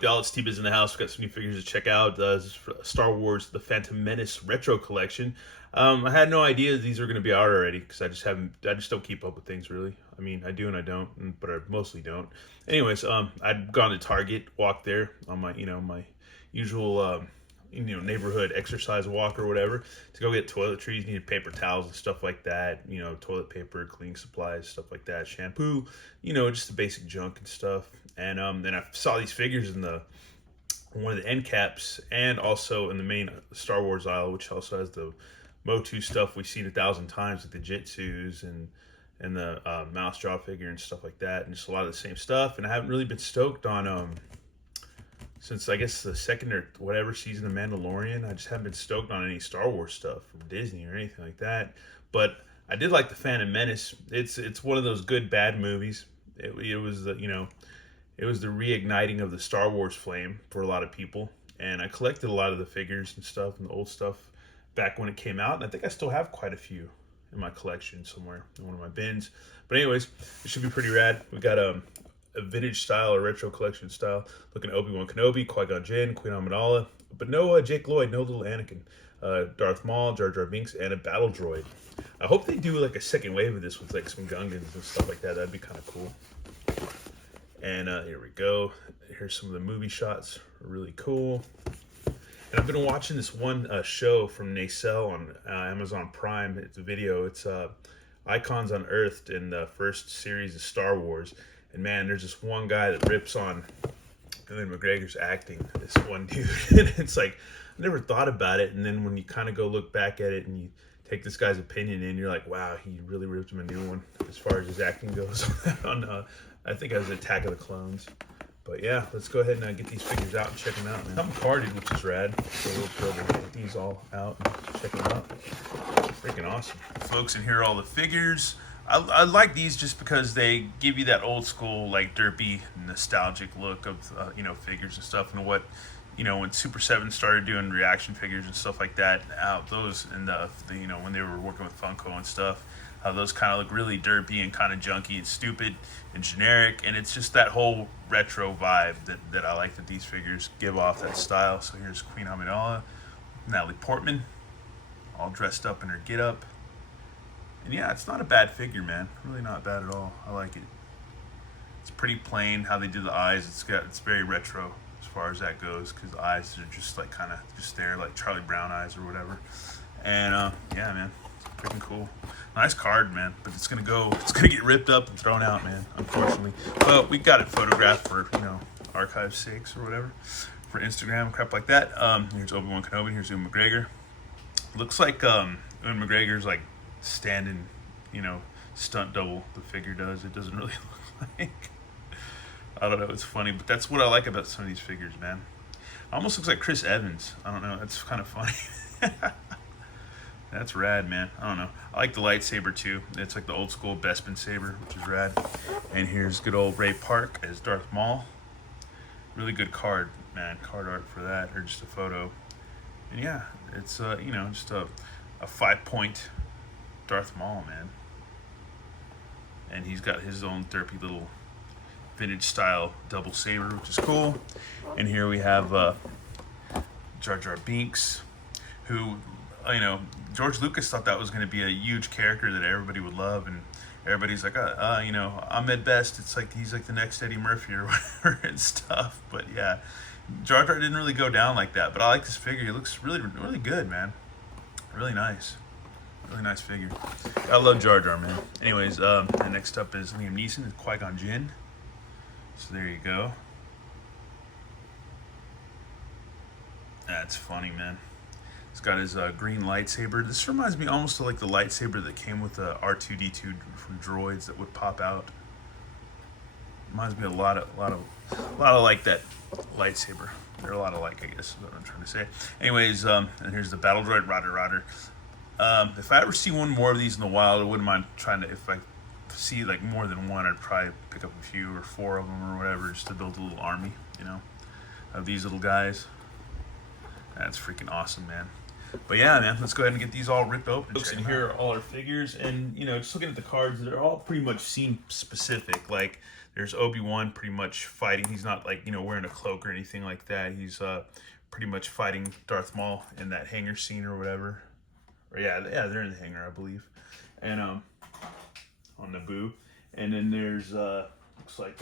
up, y'all? It's T-Biz in the house. We've got some new figures to check out. This is for Star Wars The Phantom Menace Retro Collection. I had no idea these were going to be out already because I just don't keep up with things really. I mean, I do and I don't, but I mostly don't. Anyways, I'd gone to Target, walked there on my, my usual, neighborhood exercise walk or whatever to go get toiletries, needed paper towels and stuff like that, toilet paper, cleaning supplies, stuff like that, shampoo, just the basic junk and stuff. And then I saw these figures in one of the end caps and also in the main Star Wars aisle, which also has the Motu stuff we've seen 1,000 times, like the Jitsus and the mouse jaw figure and stuff like that, and just a lot of the same stuff. And I haven't really been stoked on since I guess the second or whatever season of Mandalorian. I just haven't been stoked on any Star Wars stuff from Disney or anything like that. But I did like the Phantom Menace. It's one of those good bad movies. It was it was the reigniting of the Star Wars flame for a lot of people. And I collected a lot of the figures and stuff and the old stuff back when it came out. And I think I still have quite a few in my collection somewhere in one of my bins. But anyways, it should be pretty rad. We got a vintage style or retro collection style looking at Obi-Wan Kenobi, Qui-Gon Jinn, Queen Amidala, but no Jake Lloyd, no little Anakin, Darth Maul, Jar Jar Binks, and a battle droid. I hope they do like a second wave of this with like some Gungans and stuff like that. That'd be kind of cool. And here we go. Here's some of the movie shots. Really cool. And I've been watching this one show from Nacelle on Amazon Prime. It's a video. It's Icons Unearthed in the first series of Star Wars. And man, there's this one guy that rips on Ewan McGregor's acting. This one dude. And it's like, I never thought about it. And then when you kind of go look back at it and you take this guy's opinion in, you're like, wow, he really ripped him a new one as far as his acting goes on I think it was Attack of the Clones. But yeah, let's go ahead and get these figures out and check them out, man. I'm carded, which is rad. So we'll be able to get these all out and check them out. Freaking awesome. Folks, and here are all the figures. I like these just because they give you that old school, like derpy, nostalgic look of, figures and stuff. And what, when Super 7 started doing reaction figures and stuff like that, those and when they were working with Funko and stuff, how those kind of look really derpy and kind of junky and stupid and generic. And it's just that whole retro vibe that I like that these figures give off that style. So here's Queen Amidala, Natalie Portman, all dressed up in her get-up. And yeah, it's not a bad figure, man. Really not bad at all. I like it. It's pretty plain how they do the eyes. It's very retro as far as that goes, because the eyes are just like kind of just there, like Charlie Brown eyes or whatever. And yeah, man, it's freaking cool. Nice card, man. But it's gonna get ripped up and thrown out, man. Unfortunately, but we got it photographed for archive sakes or whatever, for Instagram crap like that. Here's Obi-Wan Kenobi. Here's Ewan McGregor. Looks like Ewan McGregor's like standing, stunt double. The figure does. It doesn't really look like. I don't know. It's funny, but that's what I like about some of these figures, man. Almost looks like Chris Evans. I don't know. That's kind of funny. That's rad, man. I don't know. I like the lightsaber too. It's like the old school Bespin saber, which is rad. And here's good old Ray Park as Darth Maul. Really good card, man. Card art for that, or just a photo. And yeah, it's just a 5-point Darth Maul, man. And he's got his own derpy little vintage style double saber, which is cool. And here we have Jar Jar Binks, who George Lucas thought that was going to be a huge character that everybody would love, and everybody's like, Ahmed Best. It's like he's like the next Eddie Murphy or whatever and stuff. But yeah, Jar Jar didn't really go down like that. But I like this figure. He looks really, really good, man. Really nice. Really nice figure. I love Jar Jar, man. Anyways, and next up is Liam Neeson and Qui-Gon Jinn. So there you go. That's funny, man. He's got his green lightsaber. This reminds me almost of like the lightsaber that came with the R2-D2 from Droids that would pop out. Reminds me a lot of like that lightsaber. They're a lot alike, I guess, is what I'm trying to say. Anyways, and here's the battle droid, Roger. If I ever see one more of these in the wild, I wouldn't mind trying to, if I see like more than one, I'd probably pick up a few or 4 of them or whatever, just to build a little army, of these little guys. That's freaking awesome, man. But yeah, man, let's go ahead and get these all ripped open. And here are all our figures, and just looking at the cards, they're all pretty much scene specific. Like There's Obi-Wan pretty much fighting. He's not like, wearing a cloak or anything like that. He's pretty much fighting Darth Maul in that hangar scene or whatever. Or yeah, they're in the hangar, I believe. And on Naboo. And then there's looks like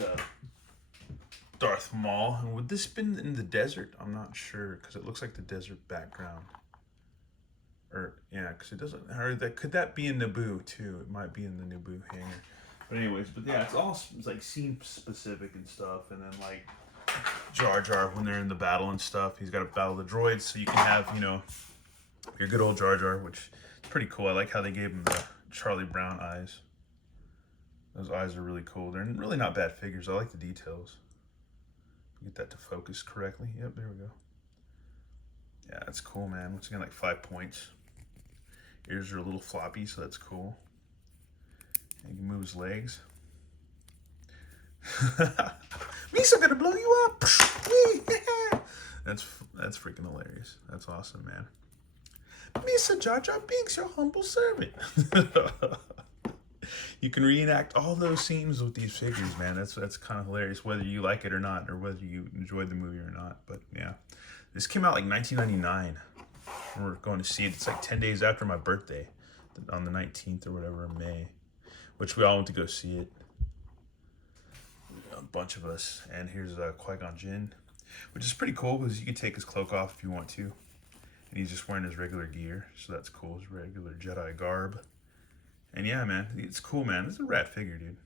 Darth Maul. And would this been in the desert? I'm not sure because it looks like the desert background. Or yeah, because it doesn't. Or that could that be in Naboo too? It might be in the Naboo hangar. But anyways, yeah, it's like scene specific and stuff. And then like Jar Jar when they're in the battle and stuff. He's got to battle the droids, so you can have your good old Jar Jar, which is pretty cool. I like how they gave him the Charlie Brown eyes. Those eyes are really cool. They're really not bad figures. I like the details. Get that to focus correctly. Yep, there we go. Yeah, that's cool, man. Once again, like 5 points. Ears are a little floppy, so that's cool. And he can move his legs. Misa gonna blow you up. That's freaking hilarious. That's awesome, man. Misa Jar Jar Binks, your humble servant. You can reenact all those scenes with these figures, man. That's kind of hilarious, whether you like it or not, or whether you enjoyed the movie or not. But yeah, this came out like 1999. We're going to see it. It's like 10 days after my birthday, on the 19th or whatever of May, which we all went to go see it. A bunch of us. And here's Qui-Gon Jinn, which is pretty cool because you can take his cloak off if you want to. And he's just wearing his regular gear, so that's cool. His regular Jedi garb. And yeah, man, it's cool, man. It's a rad figure, dude.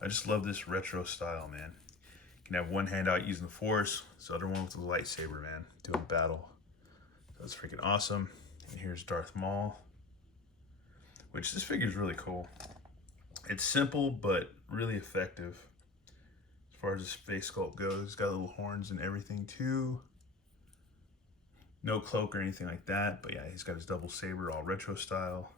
I just love this retro style, man. You can have one hand out using the Force, this other one with the lightsaber, man, doing battle. That's freaking awesome. And here's Darth Maul, which this figure is really cool. It's simple, but really effective as far as his face sculpt goes. He's got little horns and everything, too. No cloak or anything like that, but yeah, he's got his double saber, all retro style.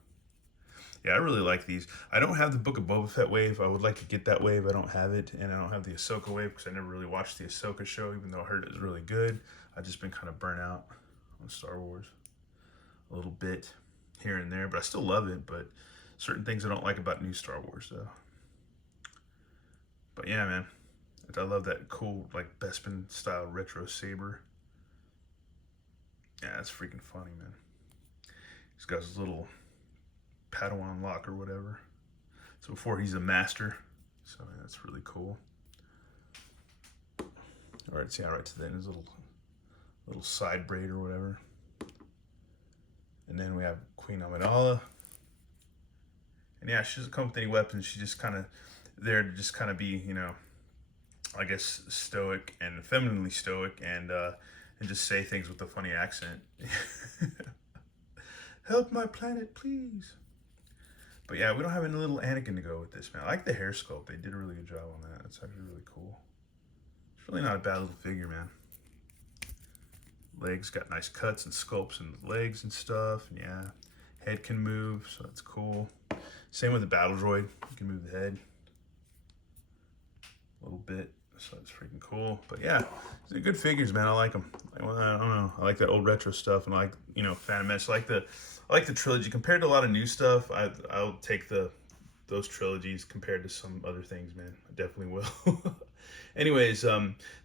Yeah, I really like these. I don't have the Book of Boba Fett wave. I would like to get that wave. I don't have it. And I don't have the Ahsoka wave because I never really watched the Ahsoka show, even though I heard it was really good. I've just been kind of burnt out on Star Wars a little bit here and there, but I still love it. But certain things I don't like about new Star Wars, though. But yeah, man. I love that cool, like, Bespin style retro saber. Yeah, that's freaking funny, man. He's got his little Padawan lock or whatever. So before he's a master. So that's really cool. All right, see how right to the end, his little side braid or whatever. And then we have Queen Amidala. And yeah, she doesn't come with any weapons. She's just kind of there to just kind of be, I guess stoic and femininely stoic and just say things with a funny accent. Help my planet, please. But yeah, we don't have any little Anakin to go with this, man. I like the hair sculpt. They did a really good job on that. That's actually really cool. It's really not a bad little figure, man. Legs got nice cuts and sculpts in the legs and stuff. And yeah, head can move, so that's cool. Same with the battle droid. You can move the head a little bit, so that's freaking cool. But yeah, they're good figures, man. I like them. I don't know. I like that old retro stuff, and I like, Phantom Menace. I like the trilogy compared to a lot of new stuff. I'll take those trilogies compared to some other things, man. I definitely will. Anyways,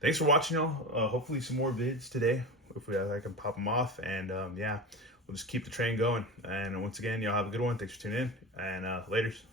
thanks for watching, y'all. Hopefully some more vids today. Hopefully I can pop them off, and yeah, we'll just keep the train going. And once again, y'all have a good one. Thanks for tuning in, and laters.